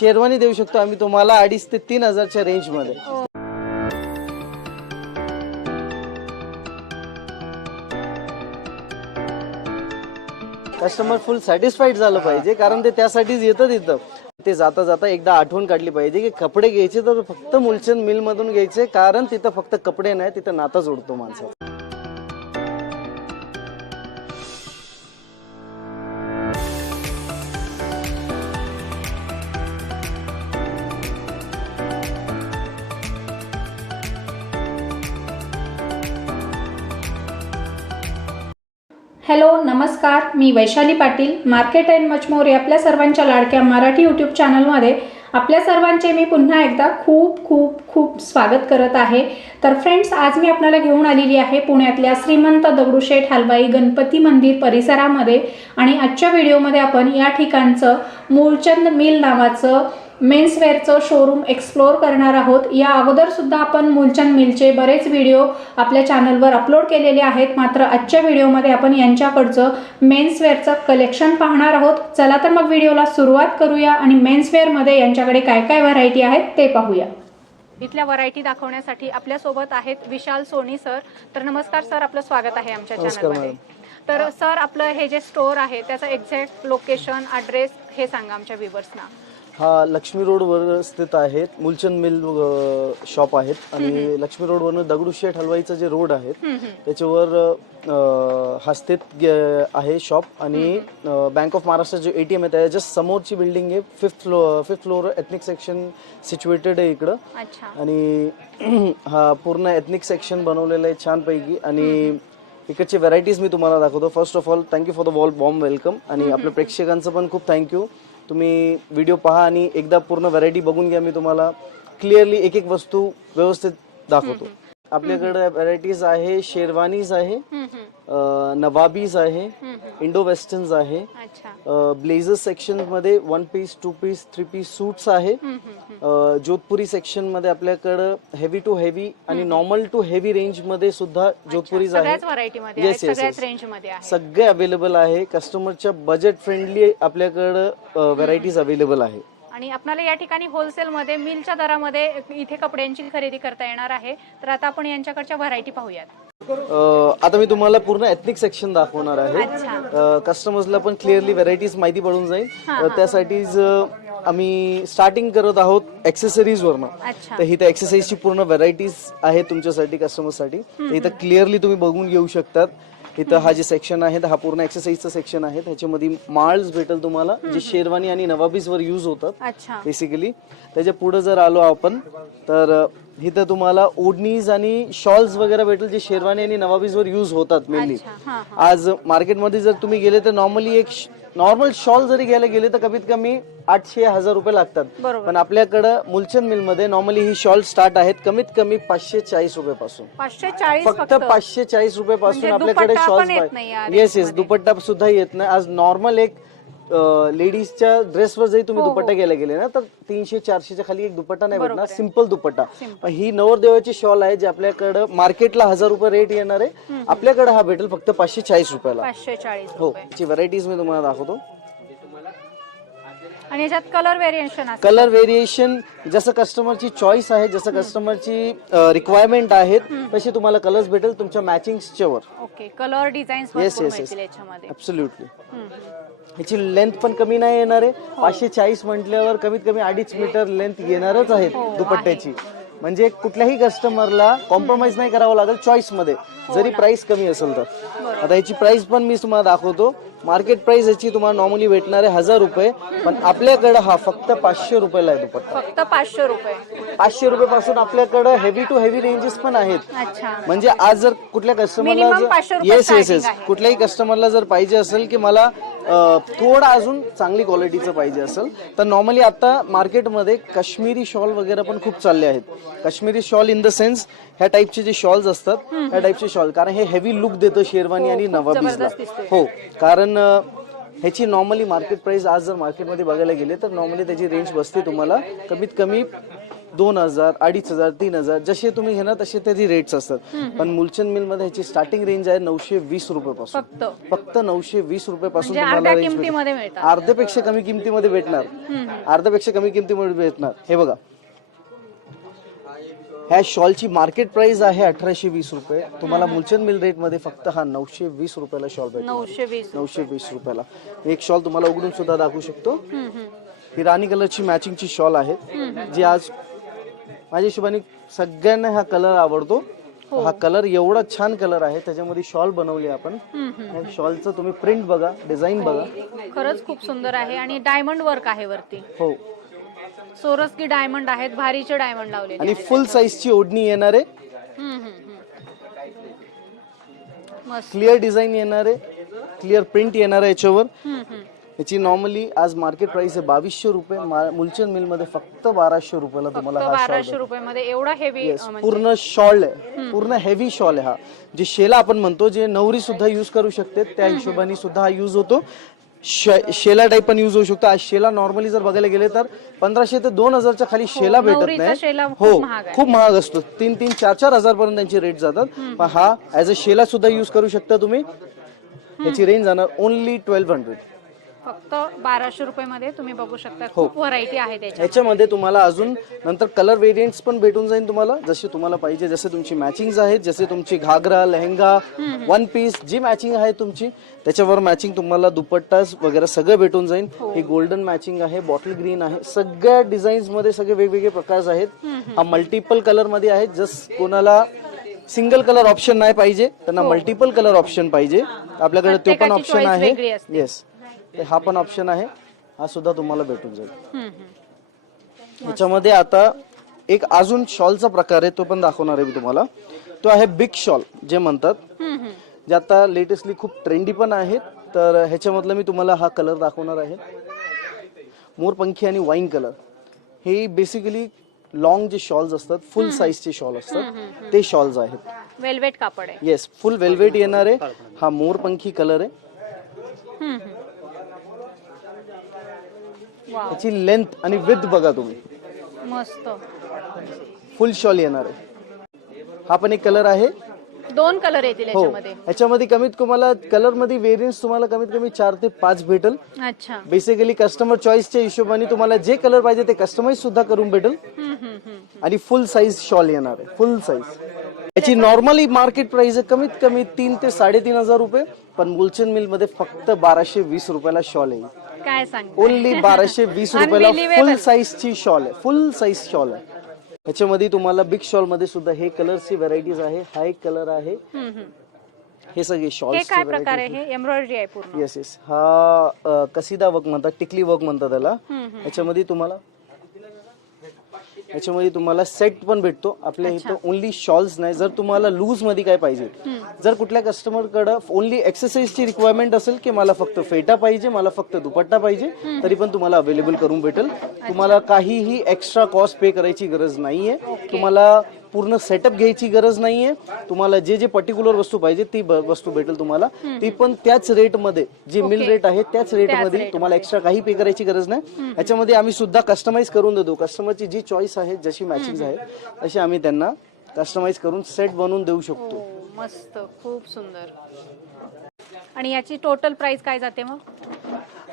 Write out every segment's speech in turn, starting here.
शेरवानी देऊ शकतो आम्ही तुम्हाला अडीच ते तीन हजारच्या रेंजमध्ये कस्टमर फुल सॅटिस्फाईड झालं पाहिजे कारण ते त्यासाठीच येतं तिथं ते जाता जाता एकदा आठवण काढली पाहिजे की कपडे घ्यायचे तर फक्त मुलचंद मिल मधून घ्यायचे कारण तिथं फक्त कपडे नाही तिथं नातं जोडतो माणसं हॅलो नमस्कार. मी Vaishali Patil. Market and much more आपल्या सर्वांच्या लाडक्या मराठी यूट्यूब चॅनलमध्ये आपल्या सर्वांचे मी पुन्हा एकदा खूप खूप खूप स्वागत करत आहे. तर फ्रेंड्स आज मी आपल्याला घेऊन आलेली आहे पुण्यातल्या श्रीमंत दगडूशेठ हलवाई गणपती मंदिर परिसरामध्ये. आणि आजच्या व्हिडिओमध्ये आपण या ठिकाणचं मूळचंद मिल नावाचं मेन्सवेअरचं शोरूम एक्सप्लोअर करणार आहोत. या अगोदर सुद्धा आपण मूलचंद मिलचे बरेच व्हिडिओ आपल्या चॅनलवर अपलोड केलेले आहेत. मात्र आजच्या व्हिडिओमध्ये आपण यांच्याकडचं मेन्सवेअरचं कलेक्शन पाहणार आहोत. चला तर मग व्हिडिओला सुरुवात करूया आणि मेन्सवेअरमध्ये यांच्याकडे काय काय व्हरायटी आहेत ते पाहूया. इथल्या व्हरायटी दाखवण्यासाठी आपल्यासोबत आहेत विशाल सोनी सर तर नमस्कार सर आपलं स्वागत आहे आमच्या चॅनलमध्ये तर सर आपलं हे जे स्टोअर आहे त्याचं एक्झॅक्ट लोकेशन ॲड्रेस हे सांगा आमच्या व्ह्युअर्सना हा लक्ष्मी रोडवर स्थित आहेत. मुलचंद मिल शॉप आहेत. आणि लक्ष्मी रोडवरनं दगडूशेठ हलवाईचं जे रोड आहेत त्याच्यावर अ, हा स्थित गे- आहे शॉप आणि बँक ऑफ महाराष्ट्र जे एटीएम आहे त्याच्या जस्ट समोरची बिल्डिंग आहे. Fifth floor fifth floor ethnic section situated आहे इकडं. अच्छा. आणि हा पूर्ण एथनिक सेक्शन बनवलेलं आहे छानपैकी. आणि इकडचे व्हरायटीज मी तुम्हाला दाखवतो. First of all thank you for the wall bomb welcome आणि आपल्या प्रेक्षकांचं पण खूप थँक्यू तुम्ही व्हिडिओ पहा आणि एकदा पूर्ण व्हरायटी बघून घ्या मी तुम्हाला. क्लिअरली एक एक वस्तू व्यवस्थित दाखवतो. आपल्याकडे व्हरायटीज आहे शेरवानीज आहे अ, नवाबीज आहे इंडो वेस्टर्न्स आहे. अच्छा. ब्लेझर सेक्शनमध्ये one piece two piece three piece suits आहे. अ, जोधपुरी सेक्शनमध्ये आपल्याकडं हेवी टू हेवी आणि नॉर्मल टू हेवी रेंजमध्ये सुद्धा जोधपुरीज आहे सगळ्याच व्हरायटीमध्ये आहेत Yes, yes, सगळ्याच yes. रेंजमध्ये आहे सगळे अवेलेबल आहे. कस्टमरच्या बजेट फ्रेंडली आपल्याकडं व्हरायटीज अवेलेबल आहे. आणि आपल्याला या ठिकाणी होलसेलमध्ये मिलच्या दरामध्ये इथे कपड्यांची खरेदी करता येणार आहे. तर आता आपण यांच्याकडच्या व्हरायटी पाहूयात. आता मी तुम्हाला पूर्ण एथनिक सेक्शन दाखवणार आहे. कस्टमर्सला पण क्लिअरली व्हरायटीज माहिती पडून जाईल. त्यासाठीच अ, आम्ही स्टार्टिंग करत आहोत एक्सेसरीज वरनं. तर इथं एक्सरसाइजची पूर्ण व्हरायटीज आहे तुमच्यासाठी कस्टमरसाठी तर इथं क्लिअरली तुम्ही बघून घेऊ शकतात. इथं हा जे सेक्शन आहे हा पूर्ण एक्सरसाइजचं सेक्शन आहे त्याच्यामध्ये माल्स भेटेल तुम्हाला जे शेरवानी आणि नवाबीज वर युज होतात बेसिकली त्याच्या पुढे जर आलो आपण तर इथं तुम्हाला ओढणीज आणि शॉल्स वगैरे भेटेल जे शेरवानी आणि नवाबीज वर युज होतात मेनली आज मार्केटमध्ये जर तुम्ही गेले तर नॉर्मली एक नॉर्मल शॉल जरी घ्यायला गेले तर कमीत कमी आठशे हजार रुपये लागतात. पण आपल्याकडं मुलचंद मिलमध्ये नॉर्मली ही शॉल स्टार्ट आहेत कमीत कमी पाचशे चाळीस रुपये पासून पाचशे चाळीस फक्त पाचशे चाळीस रुपये पासून म्हणजे आपल्याकडे या येस येस दुपट्टा सुद्धा येत नाही. आज नॉर्मल एक लेडीजच्या ड्रेसवर जरी हो, तुम्ही दुपट्टा घ्यायला गेले ना तर तीनशे चारशेच्या खाली एक दुपट्टा नाही भेटणार सिंपल दुपट्टा. पण ही नवरदेवाची शॉल आहे जे आपल्याकडं मार्केटला हजार रुपये रेट येणार आहे. आपल्याकडे हा भेटेल फक्त पाचशे चाळीस रुपयाला. हो व्हरायटीज मी तुम्हाला दाखवतो. आणि याच्यात कलर व्हेरिएशन कलर व्हेरिएशन जसं कस्टमरची चॉईस आहे जसं कस्टमरची रिक्वायरमेंट आहेत तसे तुम्हाला कलर्स भेटेल तुमच्या मॅचिंगच्या वर. Okay colour yes, yes. मिळतील याच्यामध्ये. ऍब्सोल्युटली. ह्याची लेंथ पण कमी नाही येणार आहे. पाचशे चाळीस म्हटल्यावर कमीत कमी अडीच मीटर लेंथ येणारच आहे दुपट्ट्याची. म्हणजे कुठल्याही कस्टमरला कॉम्प्रोमाइज नाही करावं लागेल चॉईसमध्ये. जरी प्राइस कमी असेल तर. आता याची प्राइस पण मी तुम्हाला दाखवतो. मार्केट प्राइस याची तुम्हाला नॉर्मली भेटणार आहे हजार रुपये पण आपल्याकडे हा फक्त पाचशे रुपयाला आहे दुपट्टा. फक्त पाचशे रुपये. पाचशे रुपये पासून आपल्याकडे हेवी टू हेवी रेंजेस पण आहेत. अच्छा. म्हणजे आज जर कुठल्या कस्टमरला Minimum 500 रुपये येस येस starting येस आहे. कुठल्याही कस्टमरला जर पाहिजे असेल की मला अ, थोडं अजून चांगली क्वालिटीचं पाहिजे असेल तर नॉर्मली आता मार्केटमध्ये काश्मीरी शॉल वगैरे पण खूप चालले आहेत. Kashmiri shawl in the sense ह्या टाईपचे जे शॉल्स असतात ह्या टाईपचे शॉल कारण हे हेवी लुक देतं शेरवानी आणि नवाबीजला. हो कारण ह्याची नॉर्मली मार्केट प्राइस आज जर मार्केटमध्ये बघायला गेले तर नॉर्मली त्याची रेंज बसते तुम्हाला कमीत कमी दोन हजार अडीच हजार तीन हजार जसे तुम्ही घेणार तसे त्याची रेट्स असतात. पण मुलचंद मिलमध्ये ह्याची स्टार्टिंग रेंज आहे नऊशे वीस रुपये पासून फक्त नऊशे वीस रुपये पासून म्हणजे तुम्हाला. मिळतात. अर्ध्यापेक्षा कमी किमतीमध्ये भेटणार. अर्ध्यापेक्षा कमी किमतीमध्ये भेटणार. हे बघा. ह्या शॉलची मार्केट प्राइस आहे अठराशे वीस रुपये. तुम्हाला मुलचंद मिल रेटमध्ये फक्त हा नऊशे वीस रुपयाला शॉल भेटेल. नऊशे वीस नऊशे वीस रुपयाला. एक शॉल तुम्हाला उघडून सुद्धा दाखवू शकतो. ही राणी कलरची मॅचिंगची शॉल आहे. जी आज माझ्या हिशोबाने सगळ्यांना हा कलर आवडतो. हा. कलर एवढा छान कलर आहे त्याच्यामध्ये शॉल बनवली आपण. शॉलचं तुम्ही प्रिंट बघा डिझाईन बघा. खरंच खूप सुंदर आहे आणि डायमंड वर्क आहे वरती. हो. सोरस्की डायमंड आहेत भारीचे डायमंड लावलेले आणि. फुल साईजची ओढणी येणार आहे. क्लिअर डिझाईन येणार आहे. क्लिअर प्रिंट येणार आहे याच्यावर. याची नॉर्मली आज मार्केट प्राइस आहे बावीसशे रुपये. मुलचंद मिलमध्ये फक्त बाराशे रुपयाला तुम्हाला फक्त हा शॉल बाराशे रुपये मध्ये एवढा हेवी पूर्ण शॉल आहे. पूर्ण हेवी शॉल आहे हा. जे शेला आपण म्हणतो जे नवरी सुद्धा युज करू शकते त्या हिशोबाने सुद्धा हा युज होतो. श- शेला टाईप पण युज होऊ शकतो. आज शेला नॉर्मली जर बघायला गेले तर पंधराशे ते दोन हजारच्या खाली शेला भेटत हो, शेला नाही खूप हो. खूप महाग असतो. तीन तीन चार चार हजार पर्यंत त्यांचे रेट जातात. पण हा ऍज अ शेला सुद्धा युज करू शकता तुम्ही. याची रेंज जाणार ओनली ट्वेल्व हंड्रेड फक्त बाराशे रुपये मध्ये तुम्ही बघू शकता हो. खूप व्हरायटी आहे त्याच्या याच्यामध्ये तुम्हाला अजून नंतर कलर व्हेरियंट्स पण भेटून जाईल तुम्हाला जसे तुम्हाला पाहिजे जसे तुमची मॅचिंग आहेत जसे तुमची घागरा लेहंगा वन पीस जी मॅचिंग आहे तुमची त्याच्यावर मॅचिंग तुम्हाला दुपट्टा वगैरे सगळं भेटून जाईल ही. गोल्डन मॅचिंग आहे बॉटल ग्रीन आहे सगळ्या डिझाईन्समध्ये सगळे वेगवेगळे प्रकार आहेत. हा मल्टिपल कलरमध्ये आहे जस कोणाला सिंगल कलर ऑप्शन नाही पाहिजे त्यांना मल्टिपल कलर ऑप्शन पाहिजे. आपल्याकडे तो पण. प्रत्येकाची ऑप्शन choice आहे. असते. येस हा पण ऑप्शन आहे. हा सुद्धा तुम्हाला भेटून जाईल. याच्यामध्ये आता एक अजून शॉलचा प्रकार आहे तो पण दाखवणार आहे मी तुम्हाला. तो आहे बिग शॉल जे म्हणतात. जे आता लेटेस्टली खूप ट्रेंडी पण आहेत तर ह्याच्यामधलं मी तुम्हाला हा कलर दाखवणार आहे. मोरपंखी आणि वाईन कलर हे बेसिकली लॉंग जे शॉल्स असतात फुल साईजचे शॉल असतात. ते शॉल्स आहेत. वेल्वेट कापड आहे. येस फुल वेल्वेट येणार आहे. हा मोरपंखी कलर आहे. त्याची लेंथ आणि विथ बघा तुम्ही. मस्त. फुल शॉल येणार आहे. हा पण एक कलर आहे. दोन कलर येतील हो. याच्यामध्ये. कमीत तुम्हाला कलरमध्ये व्हेरियन्स तुम्हाला कमीत कमी चार ते पाच भेटेल. अच्छा. बेसिकली कस्टमर चॉईसच्या हिशोबाने तुम्हाला जे कलर पाहिजे ते कस्टमाइज सुद्धा करून भेटेल. हम्म, हम्म, हम्म. आणि फुल साईज शॉल येणार आहे. फुल साईज याची नॉर्मली मार्केट प्राइस आहे कमीत कमी तीन ते साडेतीन हजार रुपये पण मुलचंद मिलमध्ये फक्त बाराशे वीस रुपयाला शॉल आहे. काय सांग ओनली बाराशे वीस रुपयाला. फुल साईजची शॉल आहे. फुल साईज शॉल आहे. ह्याच्यामध्ये तुम्हाला बिग शॉलमध्ये सुद्धा हे कलरची व्हरायटीज आहे. हा एक कलर आहे. हे सगळे हे शॉल्स काय प्रकार आहे? हे एम्ब्रॉयडरी आहे पूर्ण. येस येस हा अ, कसिदा वर्क म्हणतात टिकली वर्क म्हणतात त्याला. याच्यामध्ये तुम्हाला याच्यामध्ये तुम्हाला सेट पण भेटतो. आपल्या इथं ओनली शॉल्स नाही. जर तुम्हाला लूजमध्ये काय पाहिजे जर कुठल्या कस्टमरकडे ओनली एक्सरसाइजची रिक्वायरमेंट असेल की मला फक्त फेटा पाहिजे मला फक्त दुपट्टा पाहिजे तरी पण तुम्हाला अवेलेबल करून भेटेल. तुम्हाला काहीही एक्स्ट्रा कॉस्ट पे करायची गरज नाहीये. तुम्हाला पूर्ण सेटअप घ्यायची गरज नाहीये. तुम्हाला जे जे पर्टिक्युलर वस्तू पाहिजे ती वस्तू भेटेल तुम्हाला. ती पण त्याच रेटमध्ये जे मिल रेट आहे त्याच रेटमध्ये तुम्हाला एक्स्ट्रा काही पे करायची गरज नाही. याच्यामध्ये आम्ही सुद्धा कस्टमाइज करून देतो. कस्टमरची जी चॉईस आहे जशी मॅचिंग आहे तशी आम्ही त्यांना कस्टमाइज करून सेट बनवून देऊ शकतो. हो मस्त. खूप सुंदर. आणि याची टोटल प्राइस काय जाते मग?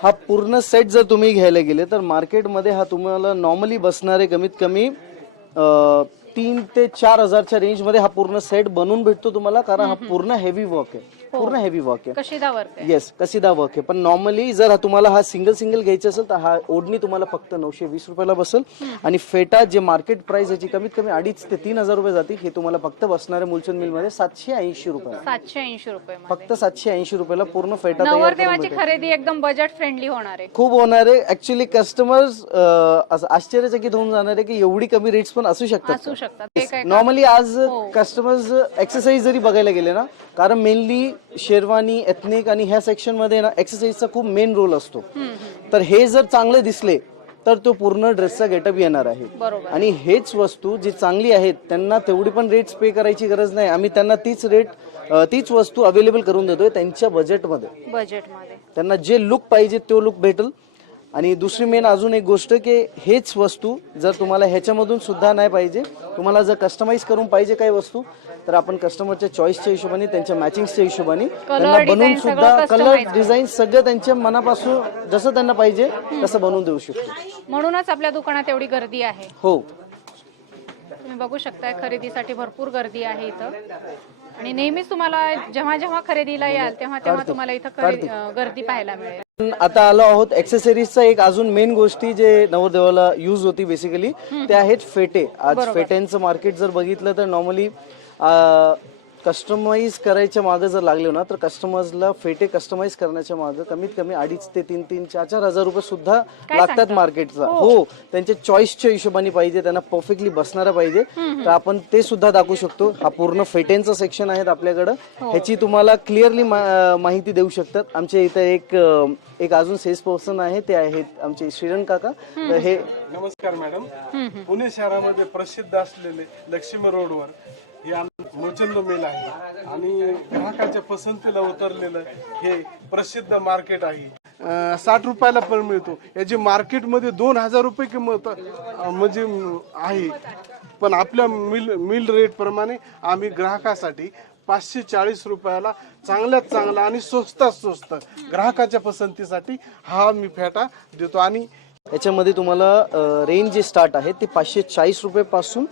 हा पूर्ण सेट जर तुम्ही घ्यायला गेले तर मार्केटमध्ये हा तुम्हाला नॉर्मली बसणारे कमीत कमी तीन ते चार हजारच्या रेंजमध्ये हा पूर्ण सेट बनवून भेटतो तुम्हाला कारण हा पूर्ण हेवी वर्क आहे. पूर्ण हेवी वर्क आहे. कशीदा वर्क आहे? येस कसिदा वर्क आहे. पण नॉर्मली जर हा तुम्हाला हा सिंगल सिंगल घ्यायचा असेल तर हा ओढणी तुम्हाला फक्त नऊशे वीस रुपयाला बसेल. आणि फेटा जे मार्केट प्राइस याची कमीत कमी अडीच ते तीन हजार रुपये जाते हे तुम्हाला फक्त बसणारे मुलचंद मिलमध्ये सातशे ऐंशी रुपये. सातशे ऐंशी रुपये फक्त सातशे ऐंशी रुपयाला पूर्ण फेटा तयार करून नवरदेवाची भेटेल. खरेदी एकदम बजेट फ्रेंडली होणार आहे. खूप होणार आहे. ऍक्च्युली कस्टमर्स आश्चर्यचकित होऊन जाणार आहे की एवढी कमी रेट्स पण असू शकतात असू शकतात. ते काय नॉर्मली आज कस्टमर्स एक्सरसाइज जरी बघायला गेले ना कारण मेनली शेरवानी एथनिक आणि ह्या सेक्शनमध्ये ना एक्सरसाइजचा खूप मेन रोल असतो. तर हे जर चांगले दिसले तर तो पूर्ण ड्रेसचा गेटअप येणार आहे. आणि हेच वस्तू जी चांगली आहेत त्यांना तेवढी पण रेट्स पे करायची गरज नाही. आम्ही त्यांना तीच रेट तीच वस्तू अवेलेबल करून देतोय त्यांच्या बजेटमध्ये बजेटमध्ये. त्यांना जे लुक पाहिजे तो लुक भेटेल. आणि दुसरी मेन अजून एक गोष्ट की हेच वस्तू जर तुम्हाला ह्याच्यामधून सुद्धा नाही पाहिजे तुम्हाला जर कस्टमाइज करून पाहिजे काही वस्तू तर आपण कस्टमरच्या चॉईसच्या हिशोबाने त्यांच्या मॅचिंगच्या हिशोबाने त्यांना बनवून सुद्धा कलर डिझाईन सगळं त्यांच्या मनापासून जसं त्यांना पाहिजे तसं बनवून देऊ शकतो. म्हणूनच आपल्या दुकानात एवढी गर्दी आहे. हो. तुम्ही बघू शकताय खरेदीसाठी भरपूर गर्दी आहे इथं. आणि नेहमीच तुम्हाला जेव्हा जेव्हा खरेदीला याल तेव्हा तेव्हा तुम्हाला इथं खरे- अं, गर्दी पाहायला मिळेल. पण आता आलो आहोत. एक्सेसरीजचा एक अजून मेन गोष्टी जे नवरदेवाला यूज होती बेसिकली ते आहेत फेटे. आज फेट्यांचं मार्केट जर बघितलं तर नॉर्मली कस्टमाइज करायच्या मागे जर लागले ना तर कस्टमर्सला फेटे कस्टमाइज करण्याच्या मागे कमीत कमी अडीच ते तीन तीन चार चार हजार रुपये सुद्धा लागतात मार्केटचा हो. त्यांच्या चॉईसच्या हिशोबाने पाहिजे त्यांना परफेक्टली बसणारा पाहिजे. तर आपण ते सुद्धा दाखवू शकतो. हा पूर्ण फेटेंचं सेक्शन आहे आपल्याकडं. ह्याची तुम्हाला क्लिअरली माहिती देऊ शकतात. आमच्या इथं एक अं, एक अजून सेल्स पर्सन आहे ते आहेत आमचे श्रीरंग काका. तर हे नमस्कार मॅडम. पुणे शहरामध्ये प्रसिद्ध असलेले लक्ष्मी रोडवर हे आम- मेल आहे. आणि ग्राहकाच्या पसंतीला उतरलेलं हे प्रसिद्ध मार्केट आहे. साठ रुपयाला पण मिळतो. याची मार्केटमध्ये दोन हजार रुपये किंमत म्हणजे आहे. पण आपल्या मिल मिल रेटप्रमाणे आम्ही ग्राहकासाठी पाचशे चाळीस रुपयाला चांगल्यात चांगला आणि स्वस्तात स्वस्त ग्राहकाच्या पसंतीसाठी हा मी फेटा देतो. आणि याच्यामध्ये तुम्हाला रेंज जे स्टार्ट आहे ते पाचशे चाळीस रुपयेपासून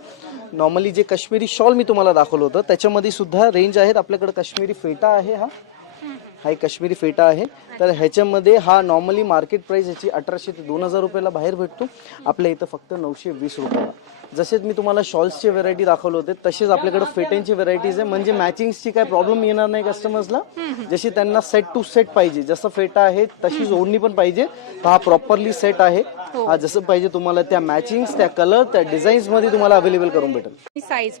नॉर्मली जे काश्मीरी शॉल मी तुम्हाला दाखवलं होतं त्याच्यामध्ये सुद्धा रेंज आहेत. आपल्याकडे काश्मीरी फेटा आहे हा. हा एक काश्मीरी फेटा आहे. तर ह्याच्यामध्ये हा नॉर्मली मार्केट प्राइस ह्याची अठराशे ते दोन हजार रुपयाला बाहेर भेटतो. आपल्या इथं फक्त नऊशे वीस रुपयाला. जसेच मी तुम्हाला शॉल्सची व्हरायटी दाखवले होते तसेच आपल्याकडे फेट्यांची व्हरायटीज आहे. म्हणजे मॅचिंगची काय प्रॉब्लेम येणार नाही कस्टमर्सला जशी त्यांना सेट टू सेट पाहिजे. जसं फेटा आहे तशीच ओढणी पण पाहिजे. तर हा प्रॉपरली सेट आहे. हा. जसं पाहिजे तुम्हाला त्या मॅचिंग त्या कलर त्या डिझाईन्समध्ये तुम्हाला अवेलेबल करून भेटेल.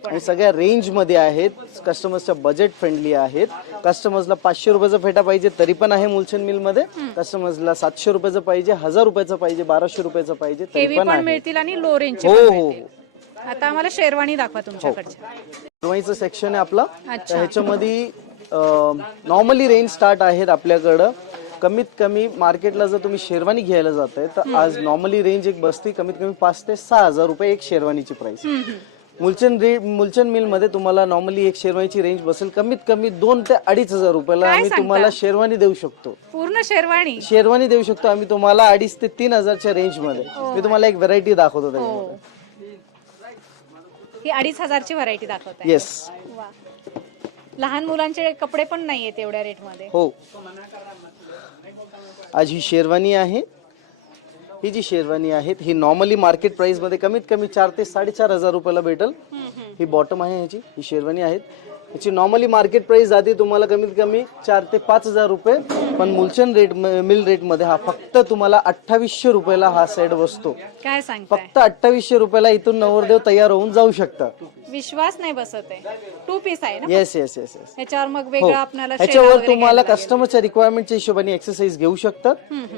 आणि सगळ्या रेंजमध्ये आहेत. कस्टमर्सच्या बजेट फ्रेंडली आहेत. कस्टमर्सला पाचशे रुपयाचा फेटा पाहिजे तरी पण आहे मुलचंद मिलमध्ये. कस्टमर्सला सातशे रुपयाचं पाहिजे हजार रुपयाचं पाहिजे बाराशे रुपयाचं पाहिजे तरी पण मिळतील आणि लो हो पण हो. मिळतील. आता आम्हाला शेरवानी दाखवा तुमच्याकडच्या. शेरवानीचं सेक्शन आहे आपला. अच्छा. ह्याच्यामध्ये नॉर्मली रेंज स्टार्ट आहेत आपल्याकडं. कमीत कमी मार्केटला जर तुम्ही शेरवानी घ्यायला जाताय तर आज नॉर्मली रेंज एक बसती कमीत कमी पाच ते सहा हजार रुपये एक शेरवानीची प्राइस मुलचंद रे मुलचंद मिलमध्ये तुम्हाला नॉर्मली एक शेरवानीची रेंज बसेल. कमीत कमी दोन ते अडीच हजार रुपयाला आम्ही तुम्हाला शेरवानी देऊ शकतो. पूर्ण शेरवानी? शेरवानी देऊ शकतो आम्ही तुम्हाला अडीच ते तीन हजारच्या रेंजमध्ये. मी तुम्हाला एक व्हरायटी दाखवतो त्याच्यामध्ये. ही अडीच हजारची व्हरायटी दाखवत येस लहान मुलांचे कपडे पण नाहीयेत एवढ्या रेटमध्ये. हो. आज ही शेरवानी आहे. ही जी शेरवानी आहेत ही नॉर्मली मार्केट प्राइसमध्ये कमीत कमी चार ते साडेचार हजार रुपयाला भेटल. ही बॉटम आहे ह्याची. ही शेरवानी आहेत. ह्याची नॉर्मली मार्केट प्राइस जाते तुम्हाला कमीत कमी चार ते पाच हजार रुपये पण मुलचंद रेट मिल रेटमध्ये हा फक्त तुम्हाला अठ्ठावीसशे रुपयाला हा सेट बसतो. काय सांगताय? फक्त अठ्ठावीसशे रुपयाला इथून नवरदेव तयार होऊन जाऊ शकतात. विश्वास नाही बसत आहे. टू पीस आहे ना? येस येस येस येस ह्याच्यावर मग हो. वेगळं आपल्याला ह्याच्यावर वगैरे तुम्हाला घ्यायला कस्टमरच्या रिक्वायरमेंटच्या हिशोबाने एक्सरसाइज घेऊ शकतात.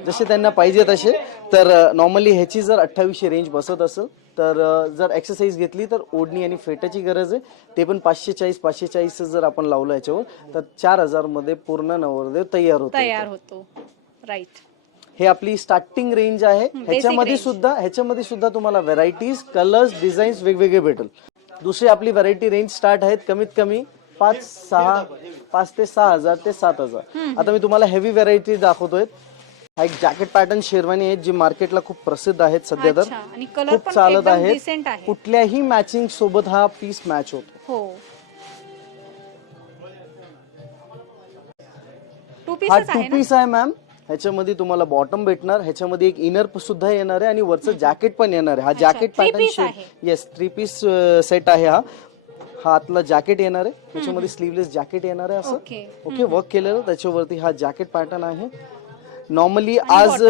जसे त्यांना पाहिजे तसे. तर नॉर्मली ह्याची जर अठ्ठावीसशे रेंज बसत असेल तर जर एक्सरसाइज घेतली तर ओढणी आणि फेटाची गरज आहे. ते पण पाचशे चाळीस पाचशे चाळीस जर आपण लावलं याच्यावर तर चार हजारमध्ये पूर्ण नवरदेव तयार होतो तयार होतो. राईट हे आपली स्टार्टिंग रेंज आहे. ह्याच्यामध्ये सुद्धा ह्याच्यामध्ये सुद्धा तुम्हाला व्हरायटीज कलर्स डिझाईन्स वेगवेगळे भेटेल. दुसरी आपली व्हरायटी रेंज स्टार्ट आहेत कमीत कमी पाच सहा पाच ते सहा हजार ते सात हजार. आता मी तुम्हाला हेवी व्हरायटी दाखवतोय. हा एक जॅकेट पॅटर्न शेरवानी आहेत जी मार्केटला खूप प्रसिद्ध आहेत सध्या तर. अच्छा आणि कलर खूप पण चालत एकदम आहेत. डिसेंट आहे. कुठल्याही मॅचिंग सोबत हा पीस मॅच होतो. हो. टू हा पीसच टू आहे ना? पीस आहे मॅम ह्याच्यामध्ये तुम्हाला बॉटम भेटणार. ह्याच्यामध्ये एक इनर सुद्धा येणार आहे आणि वरचं जॅकेट पण येणार आहे. हा जॅकेट three piece पॅटर्न आहे. येस थ्री पीस सेट आहे हा. हा आतला जॅकेट येणार आहे. त्याच्यामध्ये स्लीवलेस जॅकेट येणार आहे असं. ओके ओके वर्क केलेलं. त्याच्यावरती हा जॅकेट पॅटर्न आहे. नॉर्मली आज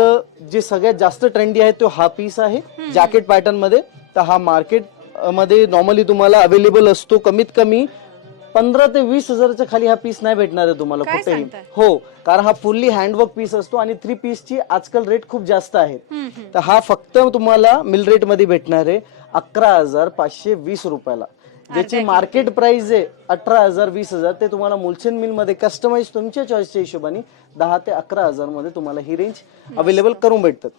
जे सगळ्यात जास्त ट्रेंडी आहे तो हा पीस आहे. जॅकेट पॅटर्नमध्ये. तर हा मार्केटमध्ये नॉर्मली तुम्हाला अवेलेबल असतो कमीत कमी पंधरा ते वीस हजाराच्या खाली हा पीस नाही भेटणार आहे तुम्हाला काय कुठेही. सांगताय? हो कारण हा फुल्ली हँडवर्क पीस असतो आणि थ्री पीसची आजकाल रेट खूप जास्त आहेत तर हा फक्त तुम्हाला मिल रेटमध्ये भेटणार आहे अकरा हजार पाचशे वीस रुपयाला. ज्याची मार्केट प्राइस आहे अठरा हजार वीस हजार ते तुम्हाला मुलचंद मिलमध्ये कस्टमाइज तुमच्या चॉईसच्या हिशोबाने दहा ते अकरा हजारमध्ये तुम्हाला ही रेंज अवेलेबल करून भेटतात.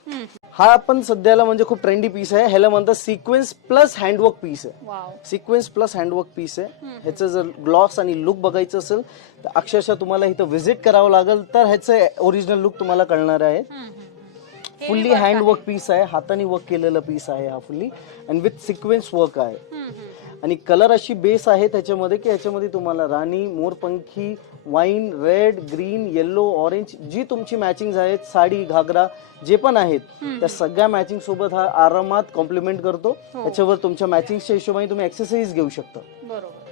हा आपण सध्याला म्हणजे खूप ट्रेंडी पीस आहे. ह्याला म्हणतात सिक्वेन्स प्लस हँडवर्क पीस आहे. सिक्वेन्स प्लस हँडवर्क पीस आहे. ह्याचं जर ग्लॉस आणि लुक बघायचं असेल तर अक्षरशः तुम्हाला इथं व्हिजिट करावं लागेल तर ह्याचं ओरिजिनल लुक तुम्हाला कळणार आहे. फुल्ली हँडवर्क पीस आहे. हाताने वर्क केलेलं पीस आहे हा फुल्ली आणि विथ सिक्वेन्स वर्क आहे. आणि कलर अशी बेस आहे त्याच्यामध्ये की ह्याच्यामध्ये तुम्हाला राणी मोरपंखी wine red green yellow orange जी तुमची मॅचिंग आहेत साडी घागरा जे पण आहेत त्या सगळ्या मॅचिंग सोबत हा आरामात कॉम्प्लिमेंट करतो. त्याच्यावर तुमच्या मॅचिंगच्या हिशोबाने तुम्ही ऍक्सेसरीज घेऊ शकता. बरोबर.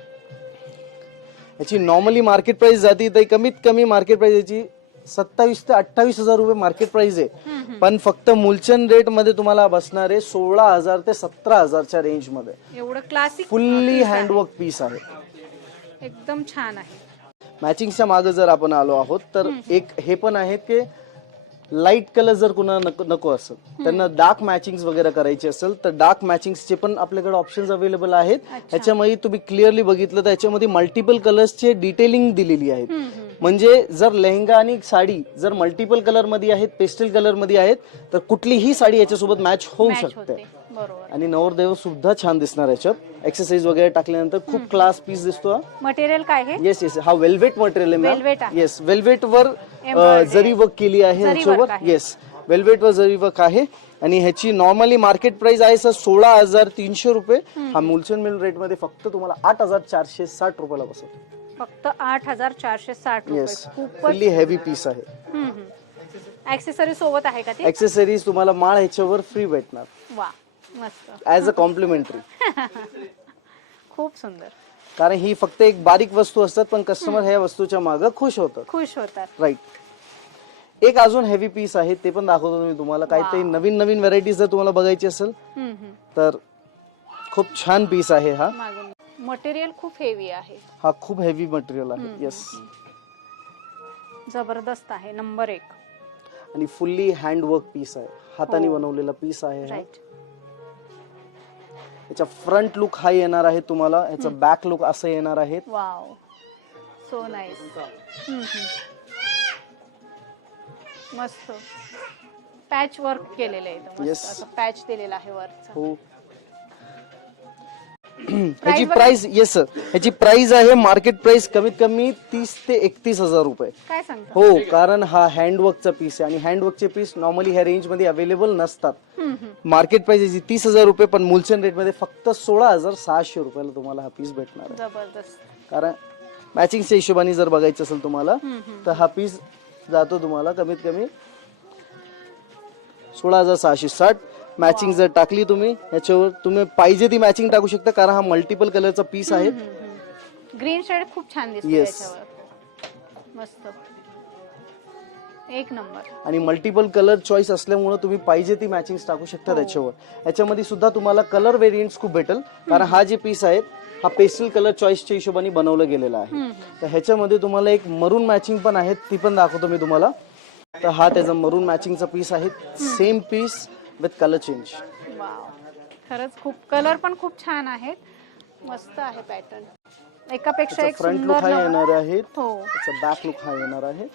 याची नॉर्मली मार्केट प्राइस जाते तर कमीत कमी मार्केट प्राइस याची सत्तावीस ते अठ्ठावीस हजार रुपये मार्केट प्राइस आहे. पण फक्त मुलचंद रेटमध्ये तुम्हाला बसणार आहे सोळा हजार ते सतरा हजारच्या रेंजमध्ये. एवढं क्लासिक फुल्ली हँडवर्क पीस आहे. एकदम छान आहे. मॅचिंगच्या मागे जर आपण आलो आहोत तर एक हे पण आहेत की लाइट कलर जर कुणाला नको असेल त्यांना डार्क मॅचिंग वगैरे करायची असेल तर डार्क मॅचिंगचे पण आपल्याकडे ऑप्शन्स अवेलेबल आहेत. ह्याच्यामध्ये तुम्ही क्लिअरली बघितलं तर याच्यामध्ये मल्टिपल कलर्सचे डिटेलिंग दिलेली आहेत. म्हणजे जर लेहंगा आणि साडी जर मल्टिपल कलरमध्ये आहेत पेस्टल कलरमध्ये आहेत तर कुठलीही साडी याच्यासोबत मॅच होऊ शकते. होते. बरोबर. आणि नवरदेव सुद्धा छान दिसणार याच्यात एक्सरसाइज वगैरे टाकल्यानंतर खूप क्लास पीस दिसतो हा. मटेरियल काय आहे येस येस हा वेल्वेट मटेरियल आहे Velvet मॅम आहे. येस वेल्वेट वर अ, Embroidery. जरी वर्क केली आहे जरी ह्याच्यावर. work आहे. येस वेल्वेट वर जरी वर्क आहे. आणि ह्याची नॉर्मली मार्केट प्राइस आहे सर सोळा हजार तीनशे रुपये. हा मुलचंद मिल रेटमध्ये फक्त तुम्हाला आठ हजार चारशे साठ रुपयाला बसेल फक्त आठ हजार चारशे साठ रुपये. येस खूपच फुल्ली हेवी पीस आहे. ऍक्सेसरी सोबत आहे का ती? ऍक्सेसरीज तुम्हाला माळ ह्याच्यावर फ्री भेटणार. वा मस्त. ऍज अ कॉम्प्लिमेंटरी खूप सुंदर. कारण ही फक्त एक बारीक वस्तू असतात पण कस्टमर ह्या वस्तूच्या मागे खुश होतात. खुश होतात. राईट एक अजून हेवी पीस आहे ते पण दाखवतो मी तुम्हाला. काहीतरी नवीन नवीन व्हरायटीज जर तुम्हाला बघायची असेल हम्म, हम्म. तर खूप छान पीस आहे हा. मागून मटेरियल खूप हेवी आहे. हा खूप हेवी मटेरियल आहे. येस जबरदस्त आहे नंबर एक. आणि फुल्ली हँडवर्क पीस आहे. हाताने बनवलेला पीस आहे हा. राईट याचा फ्रंट लुक हा येणार आहे तुम्हाला. याचा बॅक लुक असं येणार आहे. वाव सो नाईस मस्त. पॅच वर्क केलेलं आहे इथं. Yes. मस्त असं पॅच दिलेला आहे वरचा. हो. ह्याची प्राइस येस सर ह्याची प्राइस आहे मार्केट प्राइस कमीत कमी तीस ते एकतीस हजार रुपये. काय सांगतो? हो कारण हा हँडवर्कचा पीस आहे आणि हँडवर्कचे पीस नॉर्मली ह्या रेंजमध्ये अवेलेबल नसतात. मार्केट प्राइस याची तीस हजार रुपये पण मुलचंद रेटमध्ये फक्त सोळा हजार सहाशे रुपयाला तुम्हाला हा पीस भेटणार आहे. जबरदस्त. कारण मॅचिंगच्या हिशोबाने जर बघायचं असेल तुम्हाला तर हा पीस जातो तुम्हाला कमीत कमी सोळा हजार सहाशे साठ. मॅचिंग जर टाकली तुम्ही याच्यावर तुम्ही पाहिजे ती मॅचिंग टाकू शकता कारण हा मल्टिपल कलरचा पीस आहे. ग्रीन शेड खूप छान दिसतो Yes. याच्यावर. मस्त. एक नंबर. आणि मल्टिपल कलर चॉईस असल्यामुळे तुम्ही पाहिजे ती मॅचिंग टाकू शकता त्याच्यावर. याच्यामध्ये सुद्धा तुम्हाला कलर व्हेरियंट खूप भेटेल कारण हा जे पीस आहे हा पेस्टल कलर चॉईसच्या हिशोबाने बनवलं गेलेला आहे. तर ह्याच्यामध्ये तुम्हाला एक मरून मॅचिंग पण आहे ती पण दाखवतो मी तुम्हाला. तर हा त्याचा मरून मॅचिंगचा पीस आहे same piece with colour change wow खरंच खूप कलर पण खूप छान आहेत. मस्त आहे पॅटर्न एकापेक्षा एक फ्रंट लुक सुंदर हा नवर- येणार आहे. हो. बॅक लुक हा येणार आहे.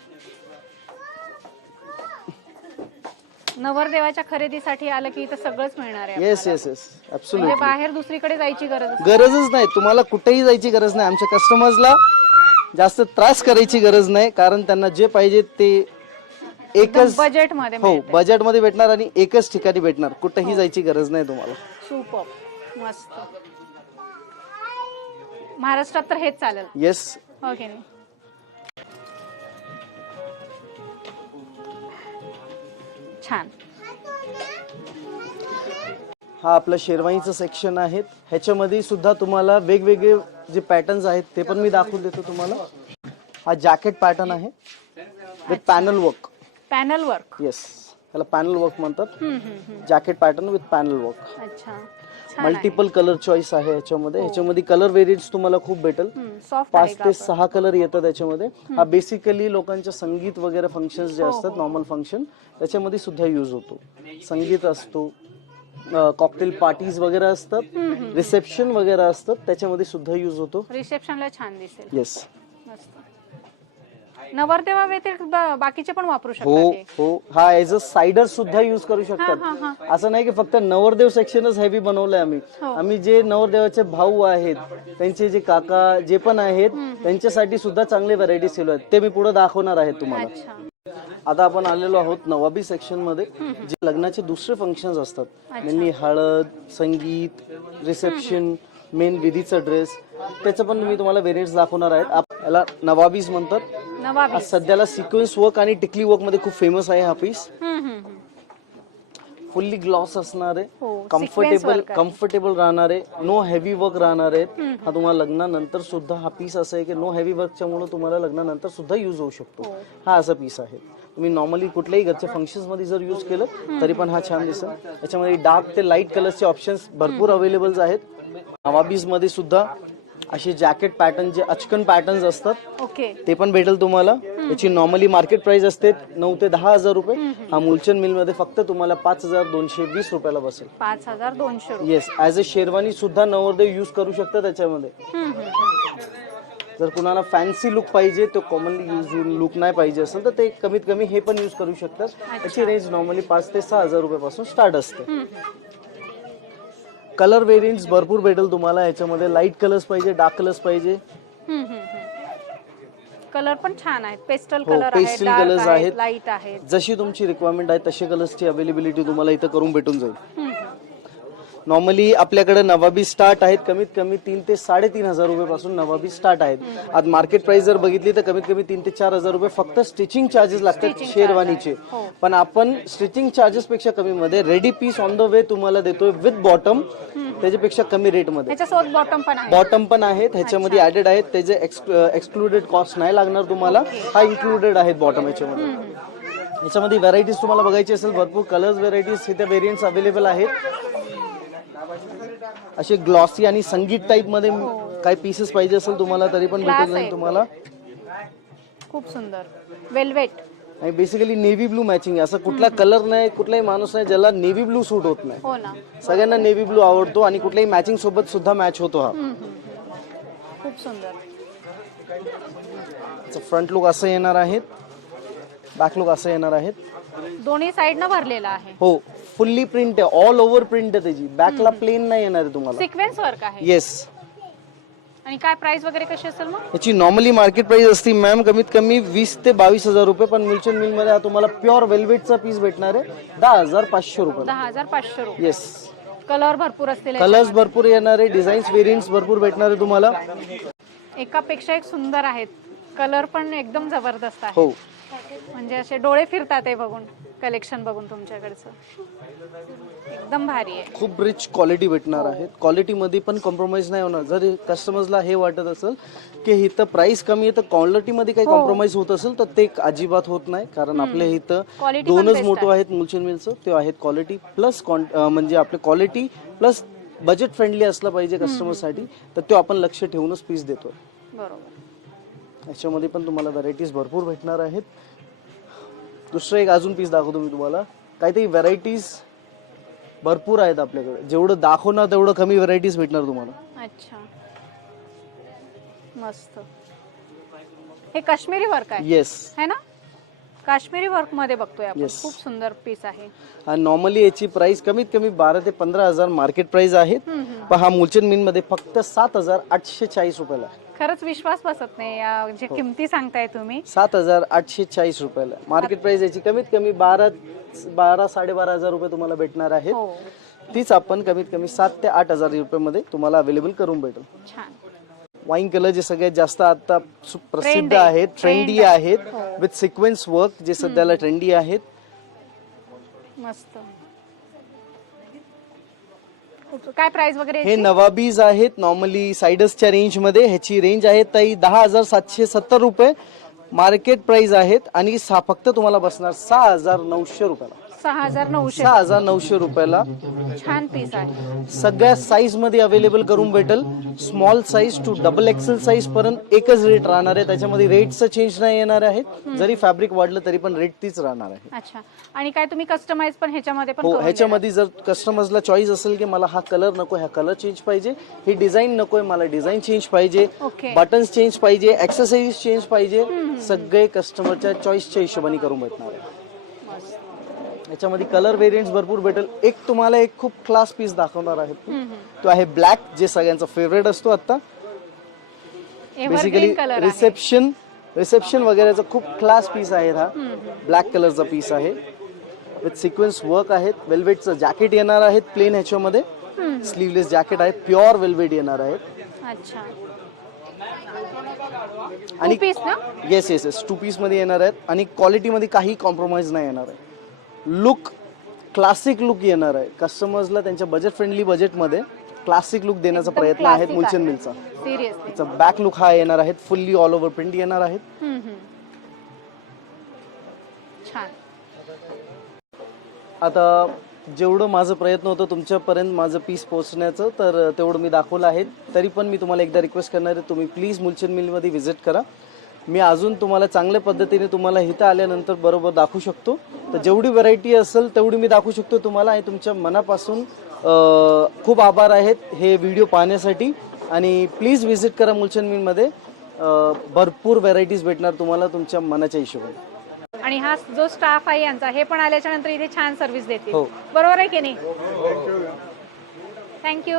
नवरदेवाच्या खरेदीसाठी आलं की इथं सगळंच मिळणार आहे येस. येस येस म्हणजे ऍब्सोल्युटली बाहेर दुसरीकडे जायची गरज असते. गरजच नाही. तुम्हाला कुठेही जायची गरज नाही. आमच्या कस्टमर्सला जास्त त्रास करायची गरज नाही. कारण त्यांना जे पाहिजे ते एकच बजेटमध्ये हो बजेटमध्ये भेटणार आणि एकच ठिकाणी भेटणार. कुठेही जायची गरज नाही तुम्हाला. सुपर मस्त. महाराष्ट्रात तर हेच चालेल. येस हो की नाही? छान. हा आपला शेरवाईचं सेक्शन आहे ह्याच्यामध्ये सुद्धा तुम्हाला वेगवेगळे जे पॅटर्न्स आहेत ते पण मी दाखवून देतो तुम्हाला. हा जॅकेट पॅटर्न आहे. With panel work panel work. Yes त्याला पॅनल वर्क म्हणतात. Jacket pattern with panel work अच्छा. छान मल्टिपल कलर चॉईस आहे ह्याच्यामध्ये ह्याच्यामध्ये कलर व्हेरियंट्स तुम्हाला खूप भेटेल. आहे पाच ते सहा कलर येतात त्याच्यामध्ये हा बेसिकली लोकांच्या संगीत वगैरे फंक्शन जे असतात नॉर्मल फंक्शन त्याच्यामध्ये सुद्धा यूज होतो. संगीत असतो कॉकटेल पार्टीज वगैरे असतात रिसेप्शन वगैरे असतात त्याच्यामध्ये सुद्धा यूज होतो. रिसेप्शनला छान दिसेल. येस मस्त. नवरदेवा व्यतिरिक्त ब- बाकीचे पण वापरू हो शकतात हे. हो. हा ऍज अ सायडर सुद्धा युज करू हा, हा, शकतात असं नाही की फक्त नवरदेव सेक्शनच हेवी बनवलंय आम्ही. हो. आम्ही जे नवरदेवाचे भाऊ आहेत त्यांचे जे काका जे पण आहेत त्यांच्यासाठी सुद्धा चांगले व्हरायटीज ठेवले आहेत. ते मी पुढे दाखवणार आहेत तुम्हाला. अच्छा. आता आपण आलेलो आहोत नवाबी सेक्शनमध्ये जे लग्नाचे दुसरे फंक्शन असतात. त्यांनी हळद संगीत रिसेप्शन मेन विधीचा ड्रेस त्याचं पण मी तुम्हाला व्हेरियंट्स दाखवणार आहेत आप- याला नवाबीज म्हणतात. आज सध्याला सिक्वेन्स वर्क आणि टिकली वर्कमध्ये खूप फेमस आहे हा पीस हम्म, हम्म, हम्म. फुल्ली ग्लॉस असणार आहे. हो, sequence कम्फर्टेबल work आहे. कम्फर्टेबल राहणार आहे. नो हेवी वर्क राहणार आहे. हा तुम्हाला लग्नानंतर सुद्धा हा पीस असा आहे की नो हेवी वर्कच्या मुळे तुम्हाला लग्नानंतर सुद्धा युज होऊ शकतो. हो. हा असा पीस आहे. तुम्ही नॉर्मली कुठल्याही घरच्या फंक्शन्समध्ये जर युज केलं तरी पण हा छान दिसेल. याच्यामध्ये डार्क ते लाइट कलरचे ऑप्शन्स भरपूर अवेलेबल आहेत. नवाबीजमध्ये सुद्धा असे जॅकेट पॅटर्न जे अचकन पॅटर्न्स असतात ओके ते पण भेटेल तुम्हाला. याची नॉर्मली मार्केट प्राइस असते नऊ ते दहा हजार रुपये. हा मुलचंद मिलमध्ये फक्त तुम्हाला पाच हजार दोनशे वीस रुपयाला बसेल. पाच हजार दोनशे रुपये. येस ऍज अ शेरवानी सुद्धा नवरदेव यूज करू शकता त्याच्यामध्ये. हम्म, हम्म, हम्म. जर कुणाला फॅन्सी लुक पाहिजे तो कॉमनली यूज लुक नाही पाहिजे असेल तर ते कमीत कमी हे पण यूज करू शकतात. याची रेंज नॉर्मली पाच ते सहा हजार रुपयापासून स्टार्ट असते. कलर वेरियंट्स भरपूर भेटेल तुम्हाला याच्यामध्ये लाइट कलर्स पाहिजे डार्क कलर्स पाहिजे. कलर पण छान आहेत पेस्टल हो, कलर डार्क colors आहेत. लाइट आहेत जशी तुमची रिक्वायरमेंट आहे तशी कलर्सची अवेलेबिलिटी तुम्हाला इथं करून भेटून जाईल नॉर्मली आपल्याकडे नवाबी स्टार्ट आहेत. कमीत कमी तीन ते साडेतीन हजार रुपये पासून नवाबी स्टार्ट आहेत. आज मार्केट प्राइस जर बघितली तर कमीत कमी तीन ते चार हजार रुपये फक्त स्टिचिंग चार्जेस लागतात शेरवानीचे. पण आपण स्टिचिंग चार्जेस पेक्षा कमी मध्ये ready piece on the way तुम्हाला देतोय विथ बॉटम त्याच्यापेक्षा कमी रेटमध्ये. ह्याच्यासोबत बॉटम पण आहे बॉटम पण आहेत. ह्याच्यामध्ये ऍडेड आहेत. त्याचे एक्सक्लुडेड कॉस्ट नाही लागणार तुम्हाला. हा इन्क्लुडेड आहेत बॉटम याच्यामध्ये याच्यामध्ये व्हरायटीज तुम्हाला बघायची असेल भरपूर कलर्स व्हरायटीज इथे व्हेरियंट्स अवेलेबल आहेत. असे ग्लॉसी आणि संगीत टाईपमध्ये काही पीसेस पाहिजे असेल तुम्हाला तरी पण Class भेटून आहे. जाईल तुम्हाला. खूप सुंदर. वेल्वेट आणि बेसिकली नेव्ही ब्लू मॅचिंग असं कुठला कलर नाही कुठलाही माणूस नाही ज्याला नेव्ही ब्लू सूट होत नाही. हो ना. सगळ्यांना नेव्ही ब्लू आवडतो आणि कुठल्याही मॅचिंग सोबत सुद्धा मॅच होतो हा. हम्म, हम्म, हम्म. खूप सुंदर. फ्रंट लुक असं येणार आहेत बॅक लुक असं येणार आहेत. दोन्ही साइडनं भरलेला आहे. हो फुल्ली प्रिंट आहे ऑल ओव्हर प्रिंट आहे त्याची. बॅकला प्लेन नाही येणार आहे तुम्हाला. सिक्वेन्स वर्क आहे. येस आणि काय प्राइस वगैरे कशी असेल मग? याची नॉर्मली मार्केट प्राइस असते मॅम कमीत कमी वीस ते बावीस हजार रुपये पण मिल्चन मिलमध्ये हा तुम्हाला प्युअर वेल्वेटचा पीस भेटणार आहे दहा हजार पाचशे रुपये. दहा हजार पाचशे रुपये. येस कलर भरपूर असतील कलर्स भरपूर येणार आहे डिझाईन्स वेरियंट्स भरपूर भेटणार आहे तुम्हाला. एकापेक्षा एक सुंदर आहेत. कलर पण एकदम जबरदस्त आहे. हो. म्हणजे असे डोळे फिरतात हे बघून कलेक्शन बघून तुमच्याकडचं. एकदम भारी आहे. खूप रिच क्वालिटी भेटणार आहेत क्वालिटीमध्ये पण कॉम्प्रोमाइज नाही होणार. जर कस्टमर्सला हे वाटत असेल की इथं प्राइस कमी आहे तर क्वालिटीमध्ये काही कॉम्प्रोमाइज होत असेल तर ते अजिबात होत नाही. कारण आपल्या इथं Quality पण दोनच best मोठं आहेत मुलचंद मिलचं ते आहेत क्वालिटी प्लस म्हणजे आपले क्वालिटी प्लस बजेट फ्रेंडली असलं पाहिजे कस्टमरसाठी तर तो आपण लक्ष ठेवूनच पीस देतो बरोबर. याच्यामध्ये पण तुम्हाला व्हरायटीज भरपूर भेटणार आहेत. दुसरं एक अजून पीस दाखवतो मी तुम्हाला. काहीतरी व्हरायटीज भरपूर आहेत आपल्याकडे. जेवढं दाखवणार तेवढं कमी व्हरायटीज भेटणार तुम्हाला. अच्छा. मस्त. हे काश्मीरी वर्क आहे? येस है ना? काश्मीरी वर्कमध्ये बघतोय आपण. Yes. खूप सुंदर पीस आहे. आणि नॉर्मली याची प्राइस कमीत कमी बारा ते पंधरा हजार मार्केट प्राइस आहेत पण हा मुलचंद मिलमध्ये फक्त सात हजार आठशे चाळीस रुपयाला आहे. खरंच विश्वास बसत नाही या जे किमती सांगताय तुम्ही. सात हजार आठशे चाळीस रुपयाला. मार्केट प्राइस याची कमीत कमी बारा बारा साडेबारा हजार रुपये तुम्हाला भेटणार आहेत. हो. तीच आपण कमीत कमी सात ते आठ हजार रुपयामध्ये तुम्हाला अवेलेबल करून भेटेल. छान. वाईन कलर जे सगळ्यात जास्त आता सु- प्रसिद्ध आहे. आहेत ट्रेंडी Trend आहेत. विथ सिक्वेन्स वर्क जे सध्याला ट्रेंडी आहेत. मस्त. काय प्राइस वगैरे हे याची? नवाबीज आहेत नॉर्मली सायडसच्या रेंजमध्ये. ह्याची रेंज आहे ताई दहा हजार सातशे सत्तर रुपये. मार्केट प्राइस आहेत आणि सा फक्त तुम्हाला बसणार सहा हजार नऊशे रुपयाला. सहा हजार नऊशे. सहा हजार नऊशे रुपयाला छान पीस आहे. सगळ्या साईजमध्ये अवेलेबल करून भेटेल. Small size to double XL size पर्यंत एकच रेट राहणार आहे. त्याच्यामध्ये रेटचं चेंज नाही येणार आहेत. जरी फॅब्रिक वाढलं तरी पण रेट तीच राहणार आहे. अच्छा. आणि काय तुम्ही कस्टमाइज पण ह्याच्यामध्ये पण हो करून ह्याच्यामध्ये जर कस्टमर्सला चॉईस असेल की मला हा कलर नको ह्या कलर चेंज पाहिजे. ही डिझाईन नकोय मला डिझाईन चेंज पाहिजे. बटन्स चेंज पाहिजे एक्सरसाइज चेंज पाहिजे. सगळे कस्टमरच्या चॉईसच्या हिशोबाने करून भेटणार आहे. याच्यामध्ये कलर व्हेरियंट भरपूर भेटेल. एक तुम्हाला एक खूप क्लास पीस दाखवणार आहे तो. आहे ब्लॅक जे सगळ्यांचा फेवरेट असतो आता बेसिकली रिसेप्शन रिसेप्शन वगैरेचा खूप क्लास पीस आहे हा. ब्लॅक कलरचा पीस आहे. विथ सिक्वेन्स वर्क आहेत. वेल्वेटचं जॅकेट येणार आहेत प्लेन ह्याच्यामध्ये. स्लीवलेस जॅकेट आहे. प्युअर वेल्वेट येणार आहेत अच्छा. आणि येस येस येस टू पीसमध्ये येणार आहेत. आणि क्वालिटीमध्ये काही कॉम्प्रोमाइज नाही येणार आहे. लुक क्लासिक लुक येणार आहे. कस्टमर्सला त्यांच्या बजेट फ्रेंडली बजेटमध्ये क्लासिक लुक देण्याचा एकदम प्रयत्न आहे classic मुलचंद आहे. मिलचा. सिरियसली त्याचा बॅक लुक हा येणार आहे फुल्ली ऑल ओव्हर प्रिंट येणार आहेत. छान. आता जेवढं माझं प्रयत्न होतं तुमच्यापर्यंत माझं पीस पोहोचण्याचं तर तेवढं मी दाखवलं आहे. तरी पण मी तुम्हाला एकदा रिक्वेस्ट करणार आहे तुम्ही प्लीज मुलचंद मिलमध्ये व्हिजिट करा. मी अजून तुम्हाला चांगल्या पद्धतीने तुम्हाला इथं आल्यानंतर बरोबर दाखवू शकतो. तर जेवढी व्हरायटी असेल तेवढी मी दाखवू शकतो तुम्हाला आणि तुमच्या मनापासून खूप आभार आहेत हे व्हिडिओ पाहण्यासाठी. आणि प्लीज व्हिजिट करा मुलचंद मिलमध्ये. अं, भरपूर व्हरायटीज भेटणार तुम्हाला तुमच्या मनाच्या हिशोबाने. आणि हा जो स्टाफ आहे यांचा हे पण आल्याच्यानंतर इथे छान सर्व्हिस देतील. हो. बरोबर आहे की नाही? थँक्यू